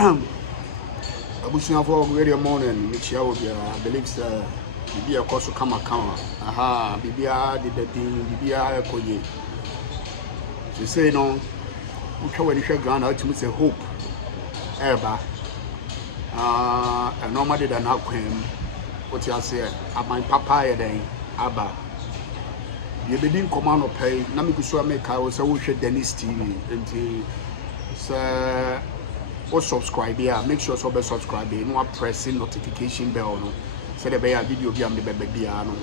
Abushina for radio morning, which I believe Bibia Koso Kama. Aha, Bibia did the thing, Bibia Koye. They say no, which I will ground out to say hope. Ever. And normally than now, what you say, at my papa, then, Abba. You begin command of pay, Namikusua make I was a wish Dennis TV and sir. Or subscribe here, make sure so be subscribe here, no pressing notification bell no. So the be a video be am the baby no.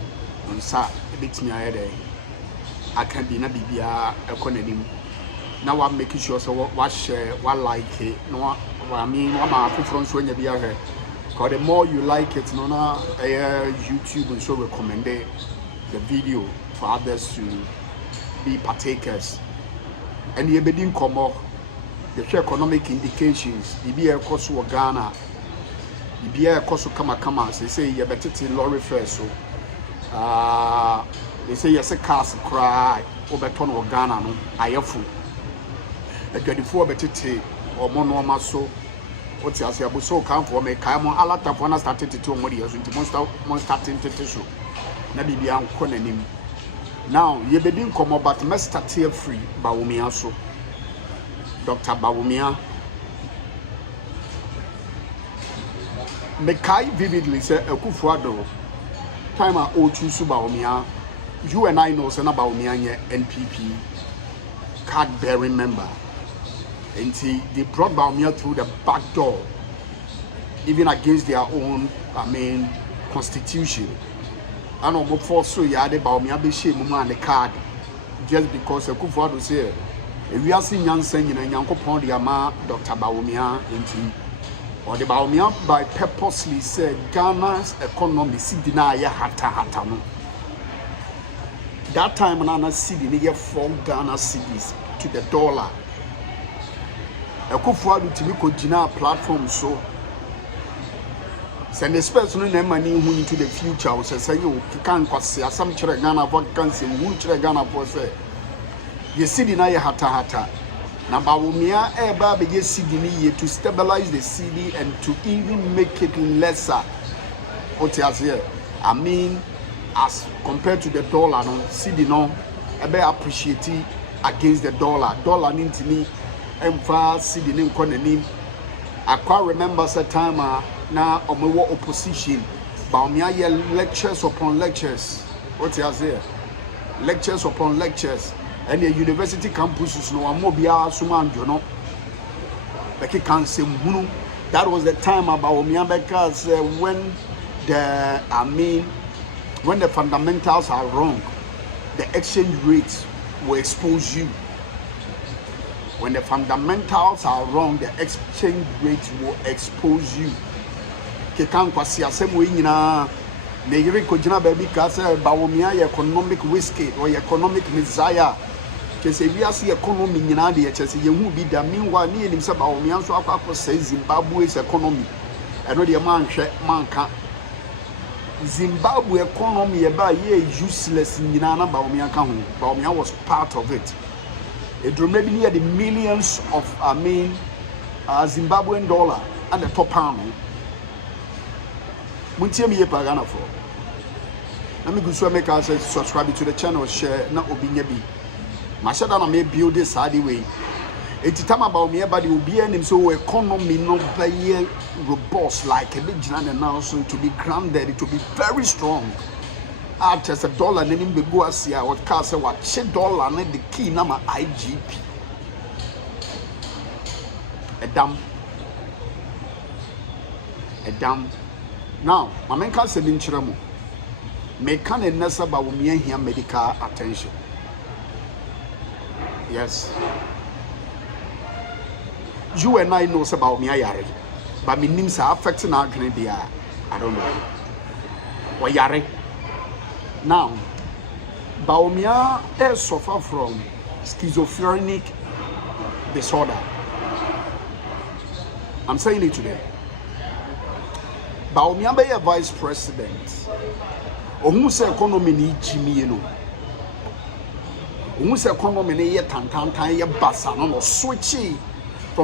On sa bit me ahead. I can be na bibia economy. Now I'm making sure so what share, what like it, no I mean what my preference when you be here. Because the more you like it, no na YouTube will so recommend the video for others to be partakers. And you begin come up. The economic indications, the beer cost of Ghana, the beer cost of Kama, they say you better to lorry first. So, they say yes, a cast cry over ton of Ghana, no, I have food. A 24 better tea or mono so. What's your say? So come for me, come on, a lot of one started to 2 more years into monster tissue. Maybe be uncommon him. Now, you begin come up, but must start here free, Bawumia so. Dr. Bawumia. Mekai vividly say Ekufuado. Time I owe to Bawumia. You and I know Sana Bawumia NPP card bearing member. And see, they brought Bawumia through the back door, even against their own, constitution. I know more for so yade Bawumia be shame on the card just because Ekufuado say. If we are seeing young saying and young upon the ama Dr. Bawumia into or the Bawumia by purposely said Ghana's economy see deny hata no. That time Nana cedi near 4 Ghana cedis to the dollar. Ekufuado Timiko Jina platform so send the person no money into the future or say you can't cause some children Ghana for cancer who children Ghana for say. Ye Cedi na ye hata. Na Bawumia eba be ye Cedi ni ye to stabilize the Cedi and to even make it lesser. What you say? I mean, as compared to the dollar, no Cedi no ebe appreciate against the dollar. Dollar nintini emfa Cedi ni nkonanim. I quite remember that time na omewo opposition. Bawumia ye lectures upon lectures. What you say? Lectures upon lectures. And the university campuses no amobia suman no beki can say that was the time about Bawumia because when the fundamentals are wrong, the exchange rates will expose you. When the fundamentals are wrong, the exchange rates will expose you. Kekan kwasi asemwe nyina na yire kojina baby because Bawumia economic whiskey or economic messiah. Say we are see economy in the chess, you will be the meanwhile near himself. Bawumia so akwa say Zimbabwe's economy. I know the man can Zimbabwe economy about ye useless in Nana Bawumia can. Bawumia was part of it. It remained near the millions of Zimbabwean dollar and the top pound. Muntie me pagana for. Let me go so make us subscribe to the channel, share na obinyebi. Mashada na may build this side way. It's time about me, but you'll be in so economy no very robust like a big giant now, so to be grounded, it will be very strong. Just a dollar, and then go as here, what car say what $1 and the key number IGP. A dam. Now, my man can't say in Chiramu. May can a nessa Bawumia here medical attention. Yes. You and I know about me, but my names are affecting our Grenadier. I don't know. Or Yare. Now, Bawumia suffer from schizophrenic disorder. I'm saying it today. Bawumia be a vice president. Who say economy ni Jimmy no. Who say economy ni ye tantantan ye basa no switchy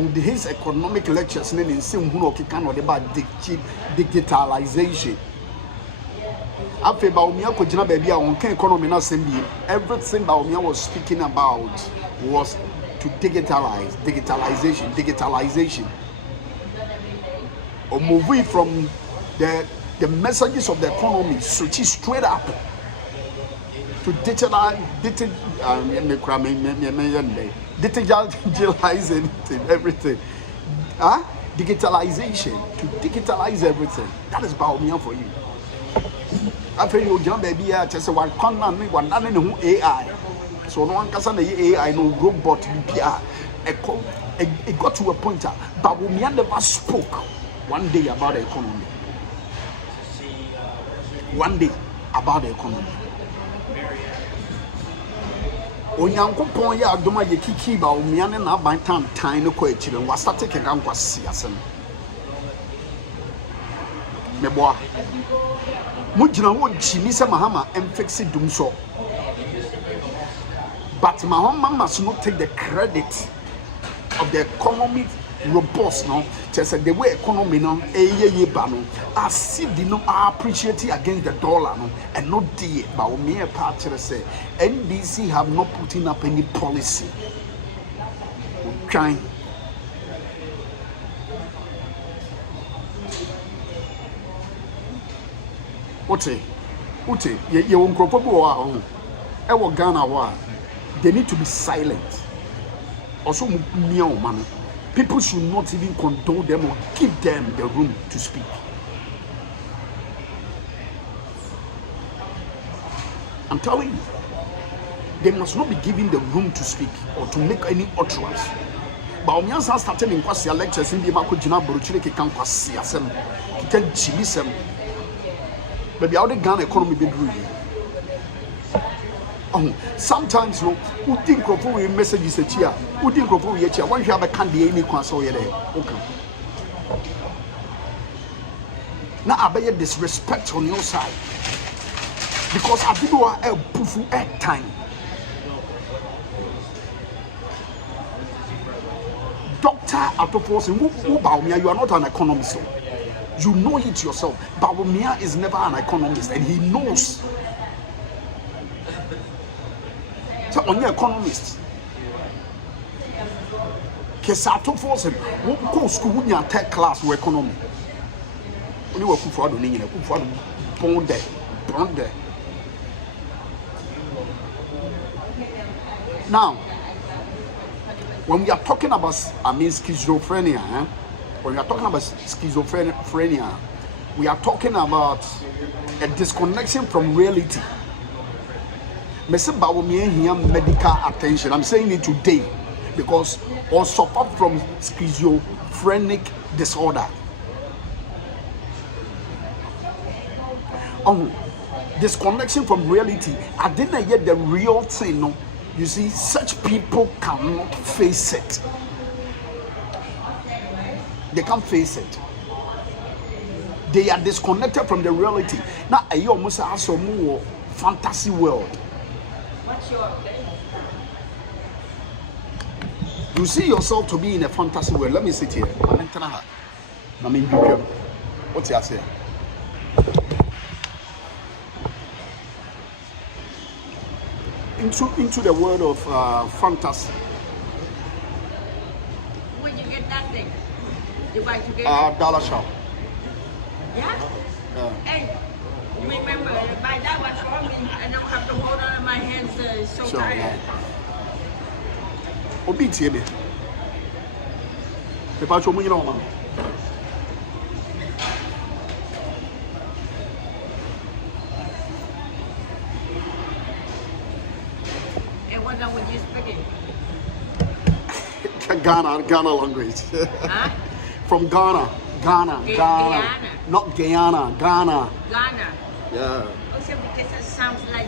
his economic lectures in sim huno kikan about digitalization. After Bawumia ko jina baby a wonka economy na sem bi, everything Bawumia was speaking about was to digitalization. Or moving from the messages of the economy switch straight up to digitalizing everything. Digitalization, to digitalize everything. That is Bawumia for you. After you jump baby, just one corner, one done in AI. So no one can say AI, no robot, BPR. It got to a point that Bawumia never spoke one day about the economy. One day about the economy. Onyankopon ya adoma ye kiki Bawumia ne na ban tan no ko akire wa start keka nkwasi asem. Meboa. Mujina wo jimi se mahama emfixi dum so. But Mahama must not take the credit of the economic robust no. Just the way economy no ye ba no. As if they no appreciate against the dollar no and not the Bawumia part say NDC have not putting up any policy. Trying. Ute, ye won't crop up or Ghana wa. They need to be silent. Also, man, people should not even condone them or give them the room to speak. I'm telling you, they must not be given the room to speak or to make any utterance. Bawumia started in Kwasia lectures in the Makujina Buruchile can Kwasia sem, can Chimisem. Maybe how the Ghana economy be doing. Sometimes no, who think of who messages a chair, who think of who chair, once you have a candy any console there. Okay. Now I bet disrespect on your side. Because I people are a pufu at time. Doctor Atoposin, who Bawumia, you are not an economist. You know it yourself. Bawumia is never an economist and he knows. So on your economist. Kesato force him. Who school would you take class for economy? Only work for the name, for the bond. Now, when we are talking about schizophrenia, when we are talking about schizophrenia, we are talking about a disconnection from reality. Mr. Bawumia here medical attention. I'm saying it today because or suffer from schizophrenic disorder. Disconnection from reality. I didn't get the real thing. No, you see, such people cannot face it. They can't face it. They are disconnected from the reality. Now, I almost ask more fantasy world. What's your opinion? You see yourself to be in a fantasy world. Let me sit here. What's your say? Into the world of fantasy. Where'd you get that thing? You like to get Dollar shop. Yeah? Hey, remember, buy that one for me. I don't have to hold on in my hands so Sure, tired. yeah. Obi tie me. Pepa cho munyi na o ma. And what now when you speaking? Ghana language. Huh? From Ghana. Guyana. Not Guyana, Ghana. Ghana. Yeah. Also because it sounds like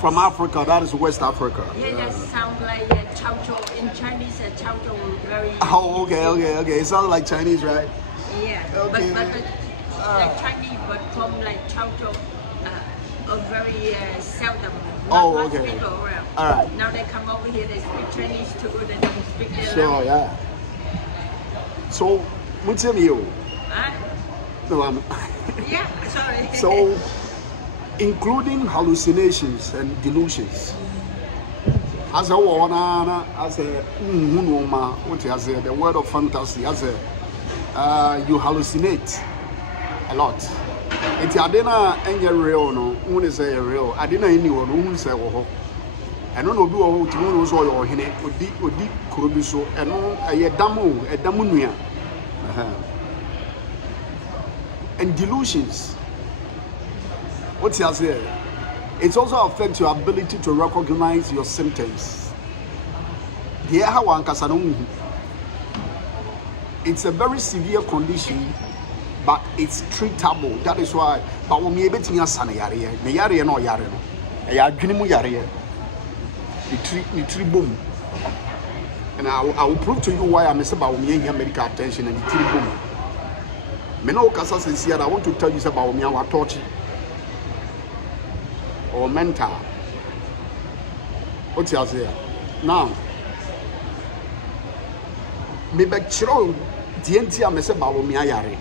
From Africa, that is West Africa. Yeah, that sounds like chow chow. In Chinese, chow chow is very... Oh, okay. It sounds like Chinese, right? Yeah, Okay. but like Chinese, but from like chow chow, very seldom. Not much Okay. people around. All right. Now they come over here, they speak Chinese too, then they speak their Sure, language. yeah. So, what's your view? No, Yeah, sorry. so, including hallucinations and delusions. As a woman, as a what you say, the word of fantasy, as a you hallucinate a lot. It's adena any real no, one is a real. Adena anyone who say oh, I don't know do oh to know so your hene odi kurobiso eno a damu nua. And delusions. What's you say? It also affects your ability to recognize your symptoms. It's a very severe condition, but it's treatable. That is why Bawumia betinga sana yare. Ne yare no yare no. E ya dwenimu yare. It treat boom. And I will prove to you why I'm saying Bawumia here medical attention and it treat boom. Me no kasa sincere. I want to tell you about Bawumia wa torch or mental. What's your say? Now, me back chiro DNT am say Bawumia yare.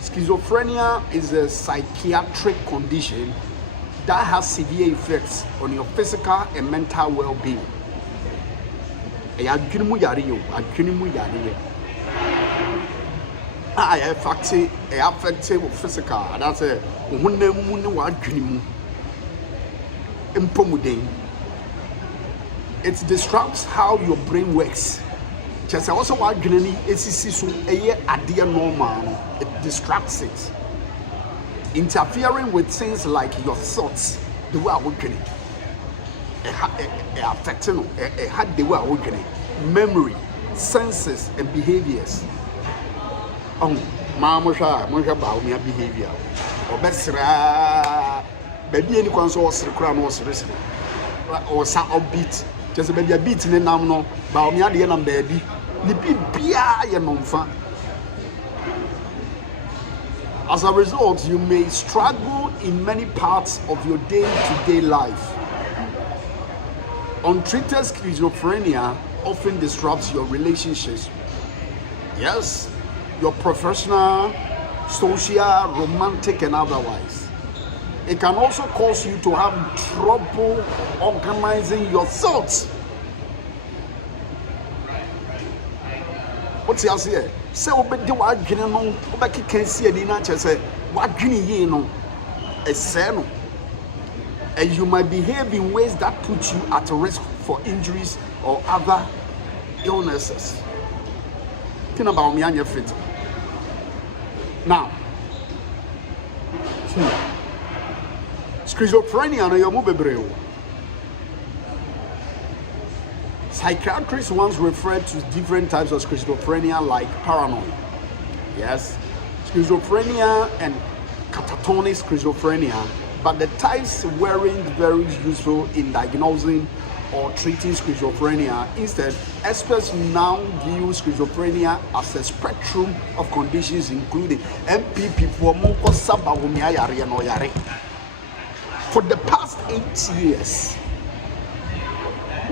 Schizophrenia is a psychiatric condition that has severe effects on your physical and mental well-being. I affect physical. That's a it disrupts how your brain works. Just also what normal. It distracts it, interfering with things like your thoughts, the way I would get it. Affecting the way I would get it. Memory, senses, and behaviors. Mama Bawumia behavior. Or best baby any console crown was wrestling. Or some upbeat. Just a baby a beat in the namno, Bawumia the end baby. The bibia ya. As a result, you may struggle in many parts of your day-to-day life. Untreated schizophrenia often disrupts your relationships. Yes, your professional, social, romantic, and otherwise. It can also cause you to have trouble organizing your thoughts. What's your say? Say obedi wa adwene no obeki kan si ani na che say wa adwene yi no ese no, and you might behave in ways that put you at risk for injuries or other illnesses. Think about me and your fit. Now, schizophrenia no yomu bebreo. Psychiatrists once referred to different types of schizophrenia like paranoid. Yes, schizophrenia and catatonic schizophrenia, but the types weren't very useful in diagnosing or treating schizophrenia. Instead, experts now view schizophrenia as a spectrum of conditions including MPP for the past 8 years.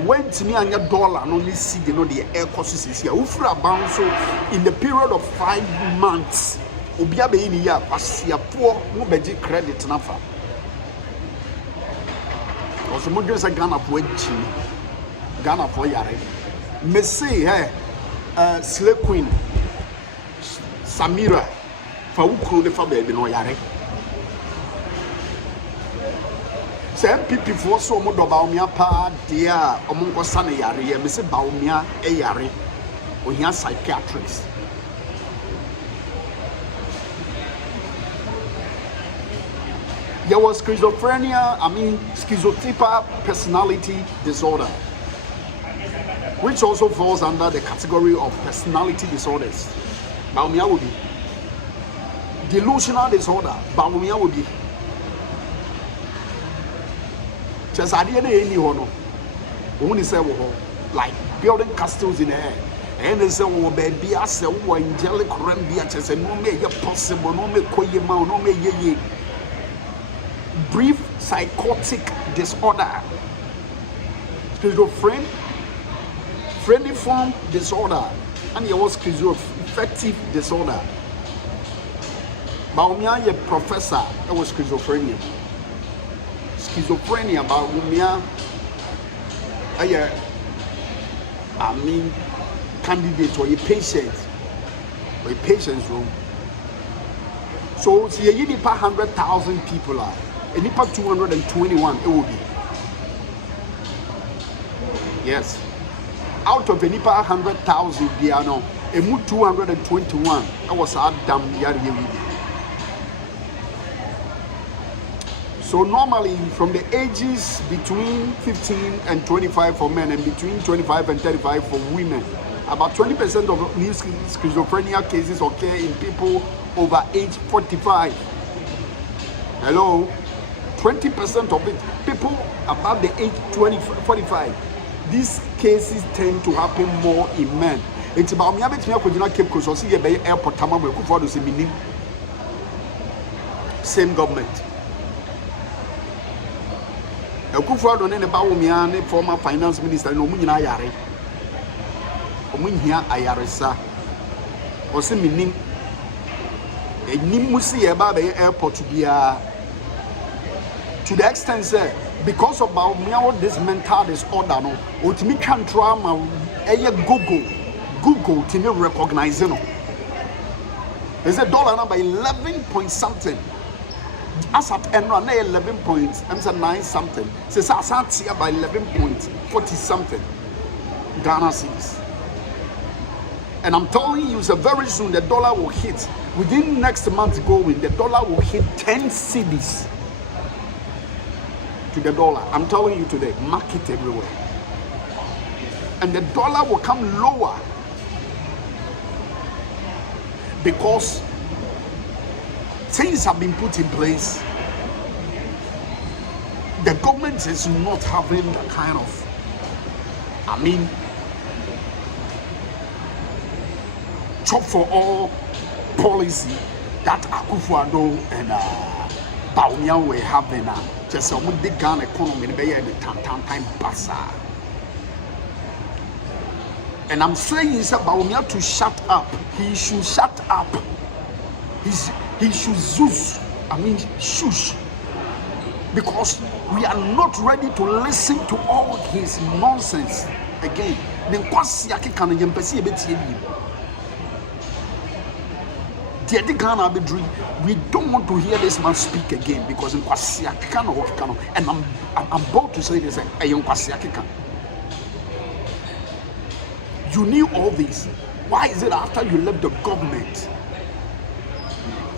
When me and your dollar only see the air courses here, in the period of 5 months, Obiabe in year, Pasia poor, Mubeji credit nafa. Also, Mudras are Ghana for Ghana for Yare. Messi, Slay Queen, Samira, Faukru the Fabe, no Yare. MPP for so much Bawumia pa dear Omungo Sana Yari, Mr. Bawumia a Yari, or here psychiatrists. There was schizophrenia, schizotypal personality disorder, which also falls under the category of personality disorders. Bawumia will be. Delusional disorder, Bawumia will be. Just I didn't any honor. Only say like building castles in the air. And they say, oh baby, I say, oh angelic rambia, just no may possible, no may koyema, no may ye. Brief psychotic disorder. Schizophrenia schizophreniform disorder, and there was schizoaffective disorder. Bawumia is a professor that was schizophrenia. Schizophrenia, Bawumia, I mean, candidate or a patient, or a patient's room. So, see, you need 100,000 people are, and you 221, it will be. Yes. Out of any 100,000, piano, a move 221. I was a damn yari. So normally from the ages between 15 and 25 for men and between 25 and 35 for women, about 20% of new schizophrenia cases occur in people over age 45. Hello? 20% of it, people above the age 45. These cases tend to happen more in men. It's about me having to Cape Coast or see a airport tamam for the same government. Ekufo ne Bawumia ne former finance minister no munyina ayare. Omunhia ayaresa. Ose minim. Enim musi e ba be airport bia. To the extent say because of Bawumia this mental disorder no, otimi twa trauma eye Google to me recognize no. There's a dollar number 11 point something. As at end on 11 points, I'm saying 9 something. Says I sat here by 11.40 something. Ghana cedis. And I'm telling you, so very soon the dollar will hit. Within next month going, the dollar will hit 10 cedis to the dollar. I'm telling you today, market everywhere. And the dollar will come lower because things have been put in place. The government is not having the kind of, chop for all policy that Akufo-Addo and Bawumia were having. Just some big Ghana economy in the time bazaar. And I'm saying is that Bawumia to shut up. He should shut up. He should shush. Because we are not ready to listen to all his nonsense again. We don't want to hear this man speak again because and I'm about to say this. You knew all this. Why is it after you left the government?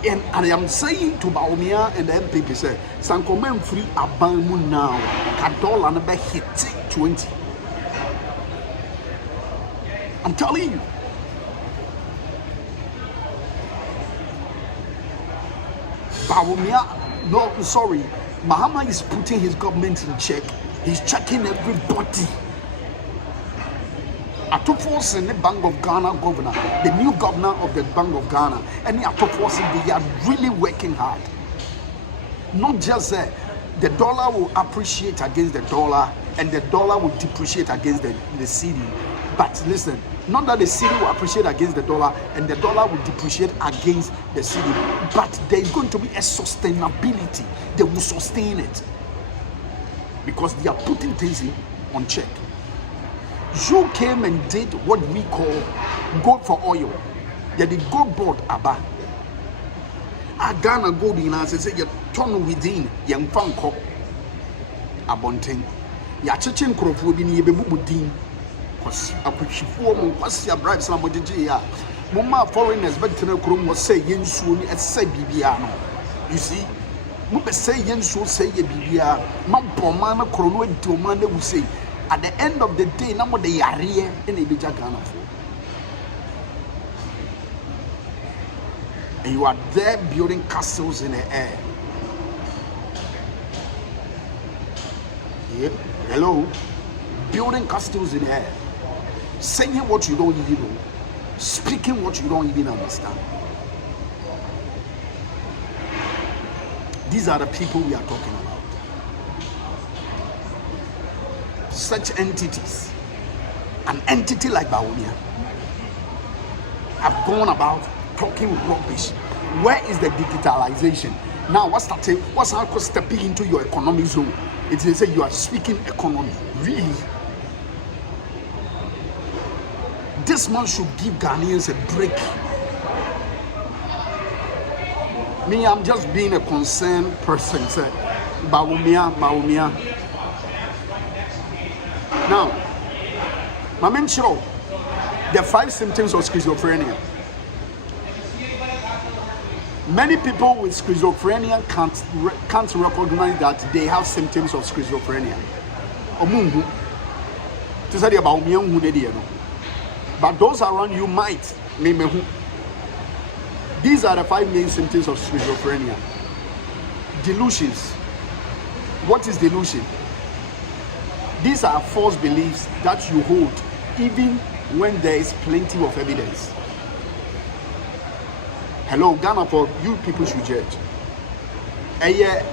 And I am saying to Bawumia and the MPP, say, Sankomen free Abamu now, $1 and a hit 20. I'm telling you. Bawumia, no, sorry, Mahama is putting his government in check. He's checking everybody. Atopos in the Bank of Ghana governor, the new governor of the Bank of Ghana, and the Atopos, they are really working hard. Not just that the dollar will appreciate against the dollar and the dollar will depreciate against the cedi. But listen, not that the cedi will appreciate against the dollar and the dollar will depreciate against the cedi, but there is going to be a sustainability. They will sustain it because they are putting things on check. You came and did what we call gold for oil. Yeah, the gold board Abba. Ghana gold in us say you turn within young fanko abonting. Ya chechin crofo bi ni yebebu din. Cause akwhifo mo kwase bribes na mojeje ya. Mumma foreigners but tena krom mo say yensuo ni ese bibia no. You see, mo be say yensuo say ye bibia, maboma na krono adi o man na we say. At the end of the day, now they are here in a bigger Ghana. And you are there building castles in the air. Yeah. Hello? Building castles in the air. Saying what you don't even know. Speaking what you don't even understand. These are the people we are talking about. Such entities an entity like Bawumia have gone about talking rubbish. Where is the digitalization? Now, what's now stepping into your economic zone? It is say you are speaking economy. Really? This man should give Ghanaians a break. Me, I'm just being a concerned person. Say, Bawumia. Now, my men show the 5 symptoms of schizophrenia. Many people with schizophrenia can't recognize that they have symptoms of schizophrenia. But those around you might. These are the 5 main symptoms of schizophrenia. Delusions. What is delusion? These are false beliefs that you hold even when there is plenty of evidence. Hello, Ghana, for you people should judge. Evidence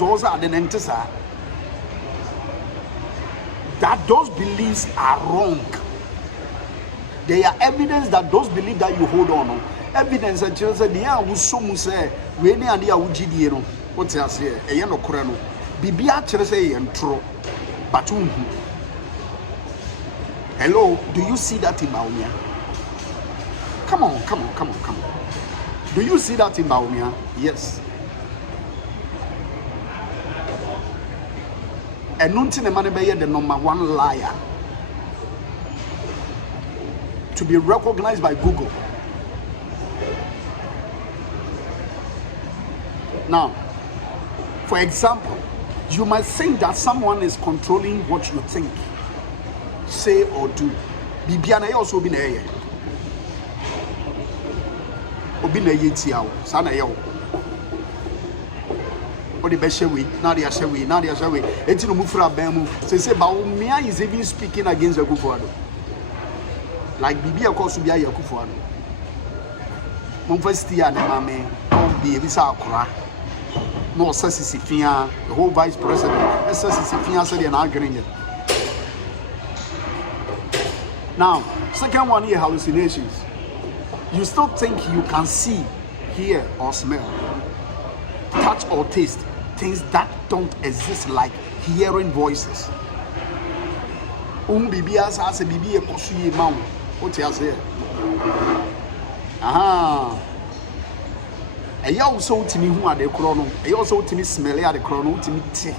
also that those beliefs are wrong. There are evidence that those beliefs that you hold on. Evidence that you say the awu say we ni ade awu gidie no. What you say? Eye no kore no. Bibia kire say entro. But hello, do you see that in Bawumia? Come on. Do you see that in Bawumia? Yes. And nothing the man be the number 1 liar to be recognized by Google. Now, for example, you might think that someone is controlling what you think, say or do. Bibiana also be na obi na yetiawo sana yawo. Odi be shewe na dia shewe enti no mufra ban mu say Bawumia is even speaking against Akufo-Addo. Like Bibia koso bia Akufo-Addo. University and mame on be visa akora. No Sisifia, the whole vice president. Sisifia said an argument. Now, second one here, hallucinations. You still think you can see, hear, or smell, touch or taste things that don't exist, like hearing voices. Bibia says bibi e kosuye ma wo. What you say? Aha. Eya also utimi hu ade kro no. Eya also utimi smell ade kro no, utimi ti.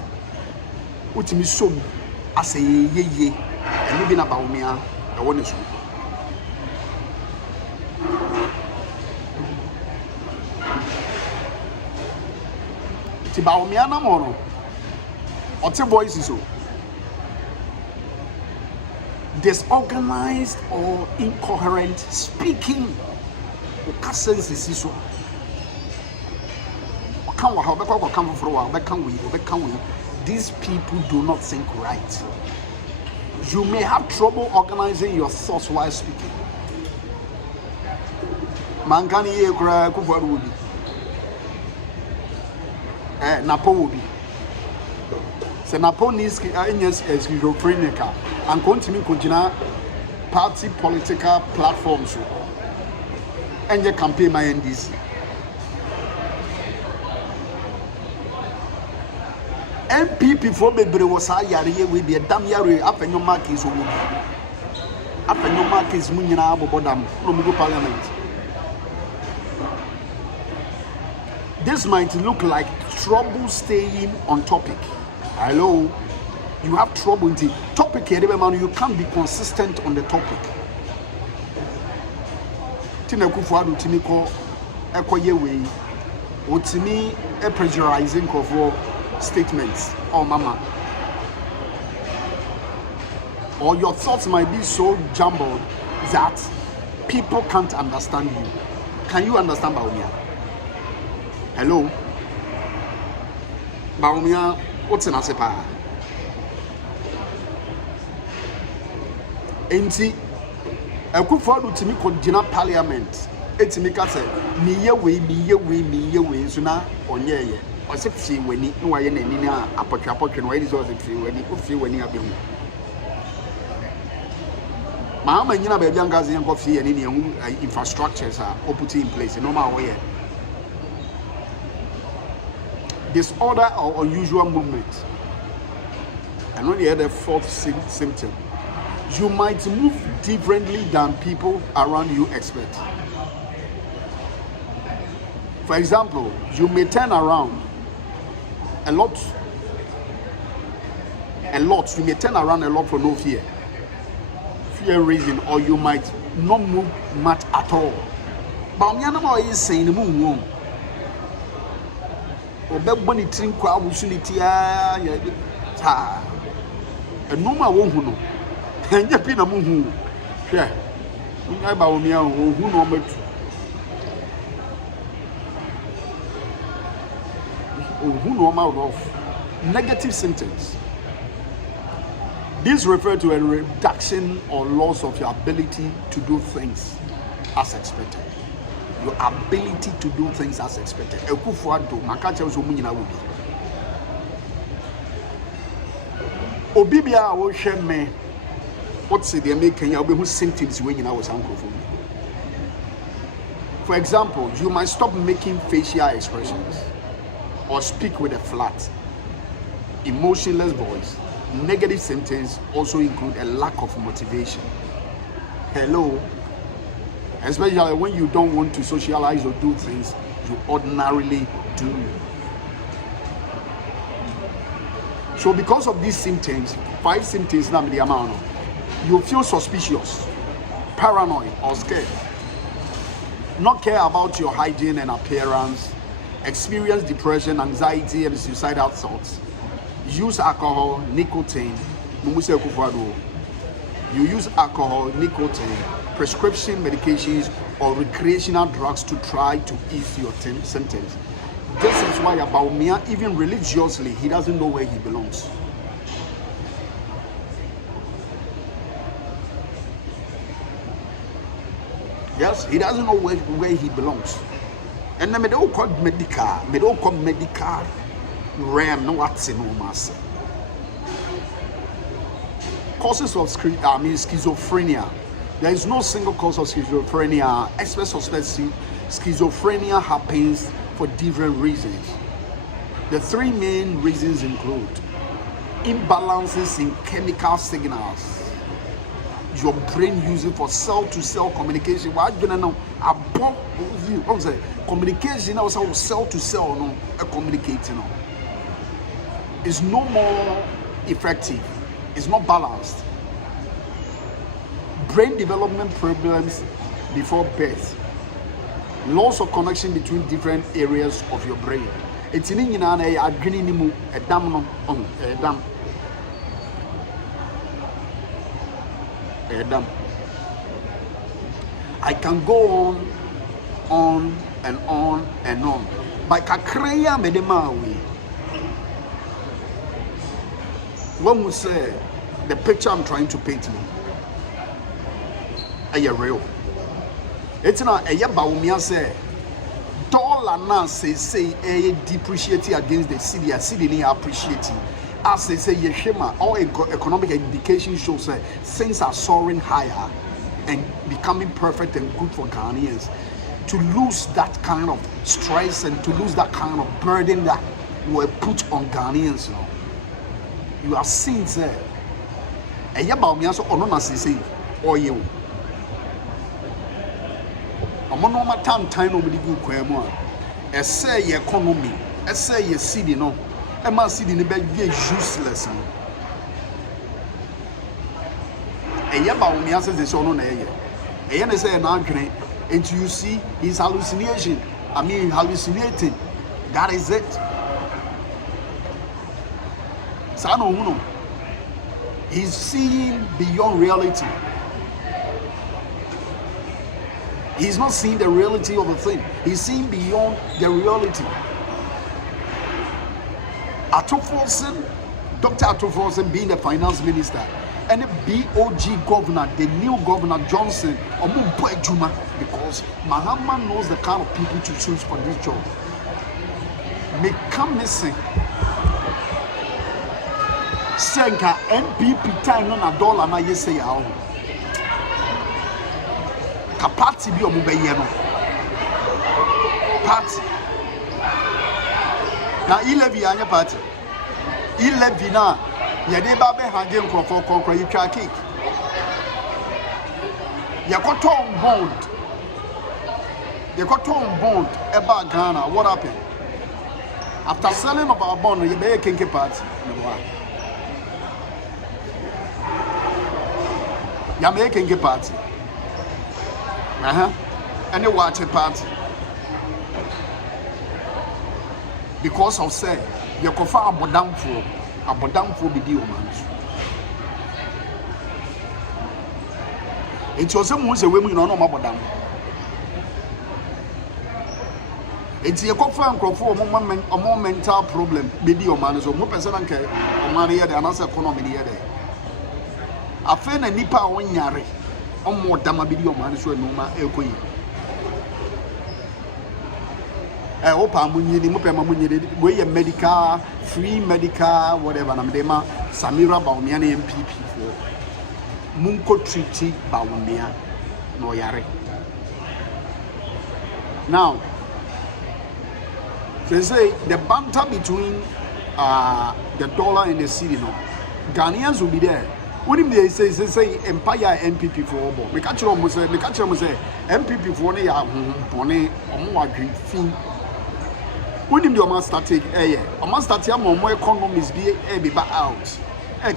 Utimi som ase yeye. Eno bi na Bawumia e woni so. Ti Bawumia na mo no. Ote voices so. Disorganized or incoherent speaking. These people do not think right. You may have trouble organizing your thoughts while speaking. Mankani ye kura Akufo-Addo will be. Napo will be. Se Napo needs schizophrenia and continue party political platforms and your campaign my NDC. MPP for bebre was a yari we be a damn yari up and your markings will up and your markings munina bodam no go parliament. This might look like trouble staying on topic. Hello, you have trouble in the topic here, man. You can't be consistent on the topic. Tina Akufo-Addo timiko ekoyewe otimi e pressurizing of statements or mama, or your thoughts might be so jumbled that people can't understand you. Can you understand Bawumia? Hello, Bawumia, what's in Asepa? Enti Akufo-Addo timi ko jina parliament It's make us say, me ye way, so now on ye. Or say, see, when you know, I ain't any apotropin, why is all the tree when you feel when you have been. Mama, you know, baby, young guys, young coffee, and any infrastructures are put in place in normal way. Disorder or unusual movement. And on the other fourth symptom, you might move differently than people around you expect. For example, you may turn around a lot. You may turn around a lot for no fear reason, or you might not move much at all. Bawumia is saying the moon. Obeboni tin kwa wusuniti ya ta. Enuma wo hu no. Enye pi na mu hu. Hwe. Nya Bawumia hu no metu. Hu no ma of negative symptoms. These refer to a reduction or loss of your ability to do things as expected. Your ability to do things as expected. Ekufuado makacha so mu nyina wo bi. Obi bia wo hwe me what say they make Kenya obi hu symptoms we nyina wo sankrofo. For example, you might stop making facial expressions or speak with a flat, emotionless voice. Negative symptoms also include a lack of motivation. Hello. Especially when you don't want to socialize or do things you ordinarily do. So because of these symptoms, 5 symptoms, you feel suspicious, paranoid or scared, not care about your hygiene and appearance, experience depression, anxiety and suicidal thoughts, use alcohol, nicotine, you use alcohol, nicotine, prescription medications or recreational drugs to try to ease your symptoms. This is why Bawumia, even religiously, he doesn't know where he belongs. Yes, he doesn't know where he belongs. And then they don't call medical realm, no what's in no mass. Causes of schizophrenia. There is no single cause of schizophrenia. Experts suspect schizophrenia happens for different reasons. The 3 main reasons include imbalances in chemical signals your brain uses for cell-to-cell communication. What you know about communication also cell-to-cell no communicating is no more effective. It's not balanced. Brain development problems before birth. Loss of connection between different areas of your brain. It's in I can go on and on and on. By kakreya medemawi. When we say the picture I'm trying to paint me, are you real? It's not a Bawumia say dollar now say depreciating against the city, a city appreciating. As they say, Yeshima, all economic indication shows that things are soaring higher and becoming perfect and good for Ghanaians. To lose that kind of stress and to lose that kind of burden that were put on Ghanaians, you are seeing there. And Bawumia so ono na say or you. Omo no time nobody go kwemu a. E say economy, e say ye city no. Emma Cedi ni be useless. Bawumia says this no na ye say na adwene and you see his hallucination. I mean hallucinating. That is it. Sano uno. He's seeing beyond reality. He's not seeing the reality of the thing. He's seeing beyond the reality. Dr. Atoforsen being the finance minister, any BOG governor, the new governor Johnson, because Mahama knows the kind of people to choose for this job. May come missing. Senka NPP time on a dollar na yese ya ho. Ka party bi omo beye no. Party. Na 11 anya party. 11 na yede ba be hange nkrofo konkro yi twa cake. Yakoton bond. Yakoton bond eba Ghana. What happened? After selling of our bond, you be a kinky party. You make a party. And you watch a party. Because of say, you can find a bodam for video man. It was a most of women on my bodam. It's a confirm for a more mental problem. Video man, so more person and care or money and answer economy here. I find a nipa one yare on more dama video man, so no ma equi. I hope I'm winning way medical, free medical, whatever. I'm dema Samira Bawumia MPP for Munko Treaty Bawumia no yare. Now, they say the banter between the dollar and the cedi, no, Ghanaians will be there. What if they say Empire MPP for all? We catch them say MPP for one ya bone omo agree fee. What if the man started omo start ya more economies be back out.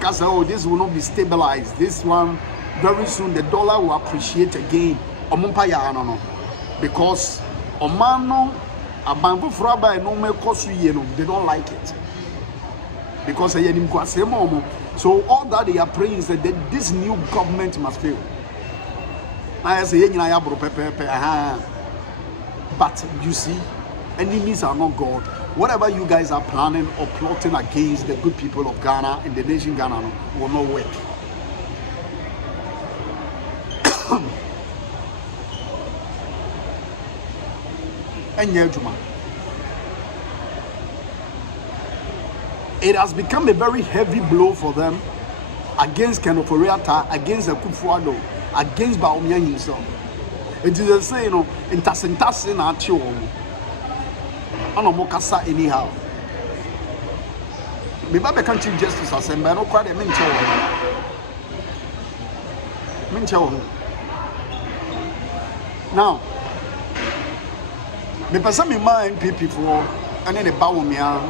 Cause this will not be stabilized. This one very soon the dollar will appreciate again. Omo pa ya no because omano Abambo Fraba and no me cost they don't like it. Because so all that they are praying is that this new government must fail. I say but you see, enemies are not God. Whatever you guys are planning or plotting against the good people of Ghana and the nation Ghana will not work. It has become a very heavy blow for them against Kenoforiata, against the Kufuado, against Bawumia himself. It is a say, in Tassintassin at you, Mokasa anyhow. Maybe I can't Chief Justice Assembly, I don't quite a mention. Now, the person in my NPP for and then the Bawumia,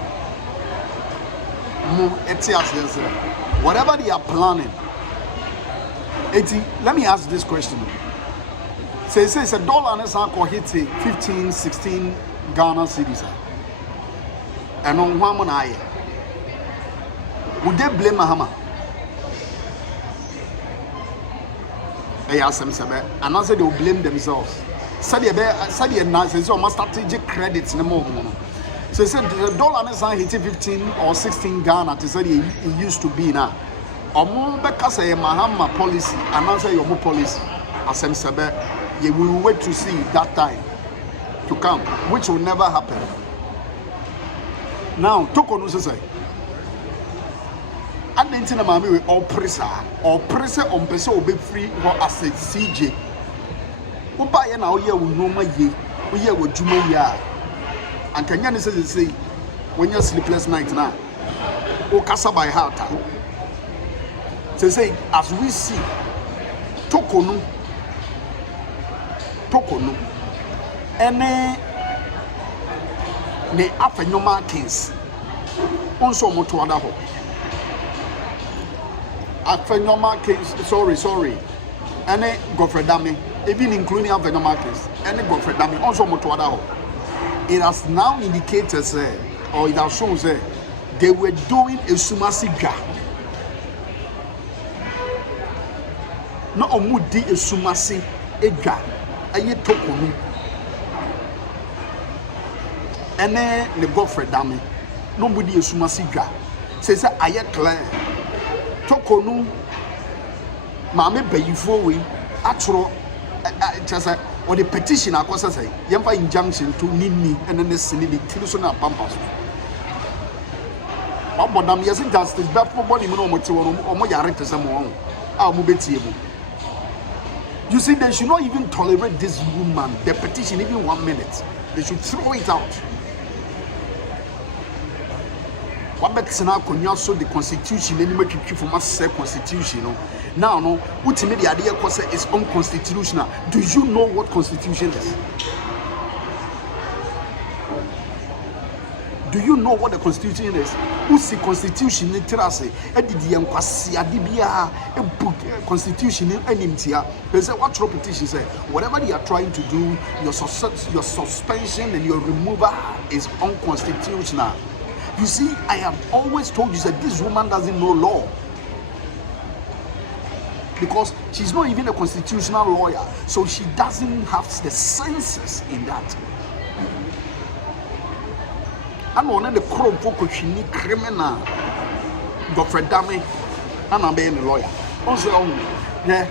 whatever they are planning. Let me ask this question. Say it's a dollar and a hit 15, 16 Ghana cedis. And on one eye. Would they blame Mahama? I ask them, and I said they will blame themselves. Sadi says almost strategic credits no more. So he said the dollar is hitting 15 or 16 Ghana to say it used to be now. Omo beka say Mahama policy and answer your policy. Asem sebe, you will wait to see that time to come, which will never happen. Now, Tokonu say, I didn't know mami we oppressor on person will be free or as a CJ. Uba ye na oye we no ma ye, oye we juma ya. And Kenyan says say when you sleepless night now, Okasa by heart. Say as we see Tokonu, ene ne afenoma kings. Onso moto ada ho. Afenoma kings, sorry. Ene Gofredami, even including afenoma kings. Ene Gofredami onso moto ada ho. It has now indicated, or it has shown, they were doing a sumasiga. No omudi a sumasi ega. Aye Tokonu. Ene ne Gofredami. Nobody a sumasiga. Says aye clear. Tokonu Mammy Bayfo, we actual just or the petition, I was say, Yampa injunction to Nini and then the Cedi Tilson and Pampas. But I'm using justice, but for body or more directors and more. I'll move it. You see, they should not even tolerate this woman, the petition, even 1 minute. They should throw it out. What better now? So the constitution, any make you from us say constitution. Now, no, ultimately the idea is unconstitutional. Do you know what constitution is? Do you know what the constitution is? Who's the constitution in Terase? Edidian Quasi Adibia, a book, constitution in Enimtia. There's a what petition say? Whatever they are trying to do, your suspension and your removal is unconstitutional. You see, I have always told you that this woman doesn't know law. Because she's not even a constitutional lawyer, so she doesn't have the senses in that. I'm on the crop for coaching criminal. Godfrey Dame, and I'm being a lawyer. Also, yeah,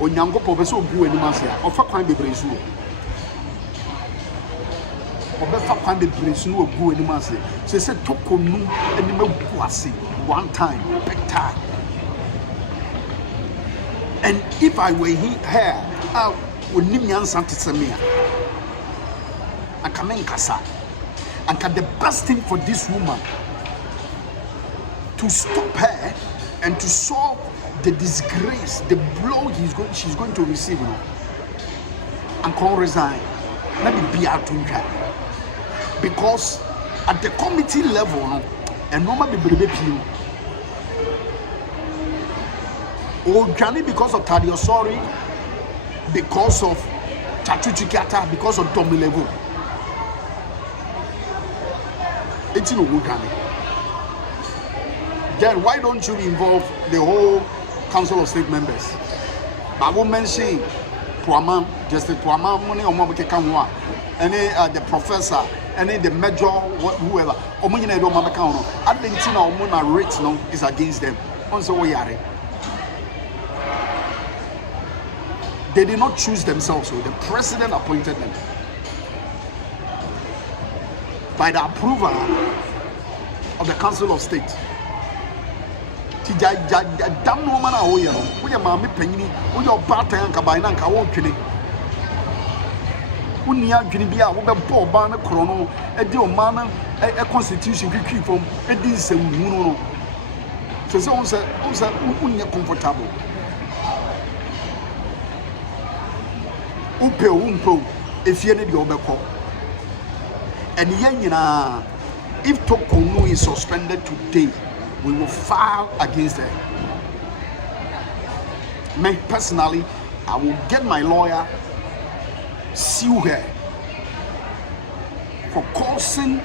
on Yango Professor Blue and Masia, or for crime be Brazil. Or better find the Brazil of Blue and Masia. She said, Tokonu and Mokwasi one time, big time. And if I were here, I would name Yan Santisamia. I come in Casa. And the best thing for this woman to stop her and to solve the disgrace, the blow she's going to receive now, and can resign. Let me be out to her. Because at the committee level, no, and normally be you. Oh, Johnny, because of Tadiosori, because of Tatuchikata, because of Tommy Level. It's in Uganda. Then why don't you involve the whole Council of State members? Bawumia mention Tuaman, just the Tuaman money or Mabeke Kamwa, any the professor, any the major, whoever. Omunina do Mabakano. Argentina Omuna rate no is against them. Also Oyare. They did not choose themselves, so the president appointed them. By the approval of the Council of State. Damn no man, oh, you know, we are Mammy Penny, we are part time Kabina, Kawokini. Unia Junibia, we have poor Banner Chrono, a deal manner, a constitution we keep from a decent Muno. So, Unia comfortable. Umpo, if you need your back. And yet, if Tokonu is suspended today, we will file against her. Me personally, I will get my lawyer, sue her for causing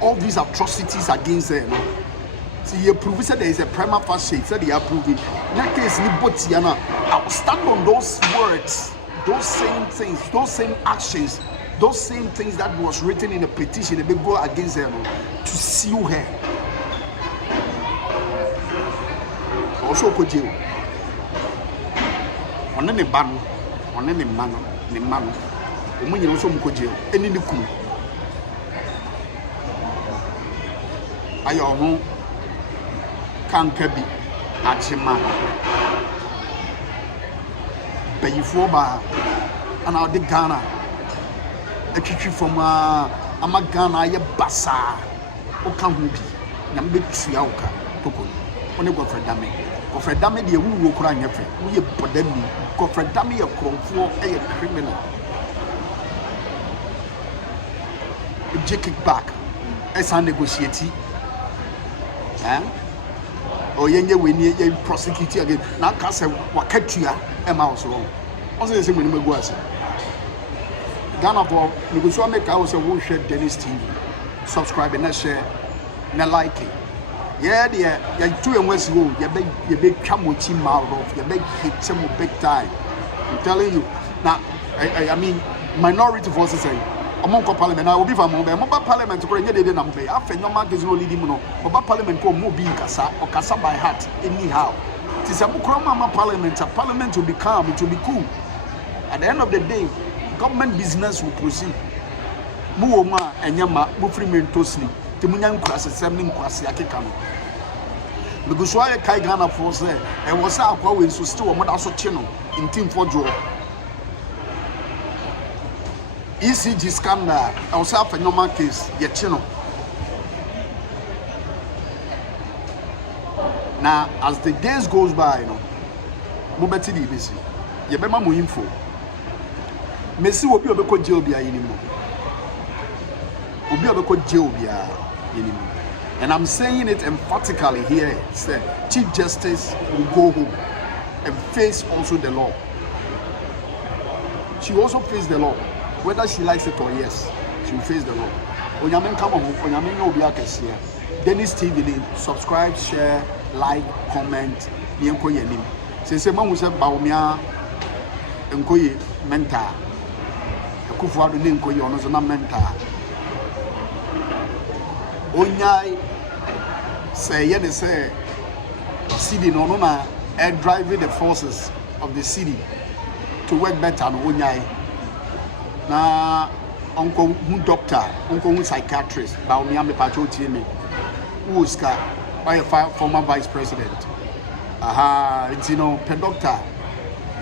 all these atrocities against her. No? See, he approved, said there is a prima facie, said he approved it. In that case, I will stand on those words, those same things, those same actions. Those same things that was written in a petition, they go against her to sue her. Also, could you? On any ban, on any man, when you also could you? Any coup. I own can't be at your man. Pay you for bar and out the Ghana. A chichi from Amagana, ye basa, or come with Nambi Triauka, Toko, only Godfrey Dame. Godfrey Dame, the woo will cry your friend. We put them, Godfrey Dame, a crowd, a criminal. Jack back, as I negotiate. Or Yenge, we need a prosecutor again. Now, Castle, what catch you, a mouse wrong. Also, the same when we go. Ghana for we go make our so share Dennis TV. Subscribe and share and like it. Yeah, dear, you two and West go, you big come with him out of, you big hit some big time. I'm telling you. Now, I mean, minority forces say, among parliament, I will be from Mobile Parliament to bring it in and pay. After no mark is no leading, Mobile Parliament for Mobi Casa or Casa by heart, anyhow. It is a Mukrama parliament. A parliament will be calm, it will be cool. At the end of the day, government business will proceed. Muoma and Yama, Mufrimen Tosli, Timunian Cras, assembling Kwasiakano. Because why a Kaigana force there, and was our power so still a mother channel in Team for Joe. ECG scandal, also a normal case, yet channel. Now, as the days goes by, you know, Mobeti DBC, Yabema mo info. Messi will be able to jail bia anymore. Will be able to jail bia anymore. And I'm saying it emphatically here. Say, Chief Justice will go home and face also the law. She also face the law, whether she likes it or yes. She will face the law. Onyamen come on, Onyamen no be here. Dennis TV, subscribe, share, like, comment. Nienko yenim. Since man who said Bawumia enkoye mentor. Kufu adu nenko ye ono so na mentor. Onyai say ye say Cedi no no na driving the forces of the city to work better no onyai. Na uncle who doctor, uncle who psychiatrist, Bawumia me patrol team. Who is by a former vice president. Aha, it's per doctor.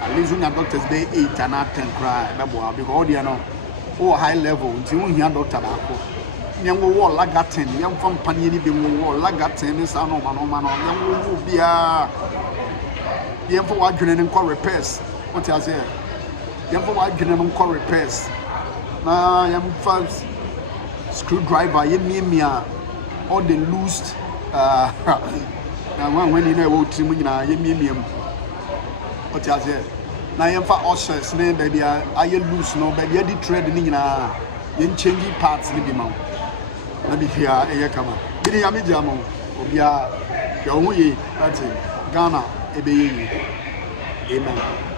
At least when your doctors they 8 and not 10 cry, because they are no high level. Until you hear doctor young war lagatin, young from Panini be war lagatin is no man, young will be a young for what and call repairs. What I say? Young for what and call repairs. Now, young first screwdriver, you all the loose. Now when you know what you mean, what I say? Now you for ushers, name baby, I loose no baby, I did trade in you changing parts in the mouth. Let me hear a come. Did you have me jamo? Obia, your way, that's it. Ghana, Amen.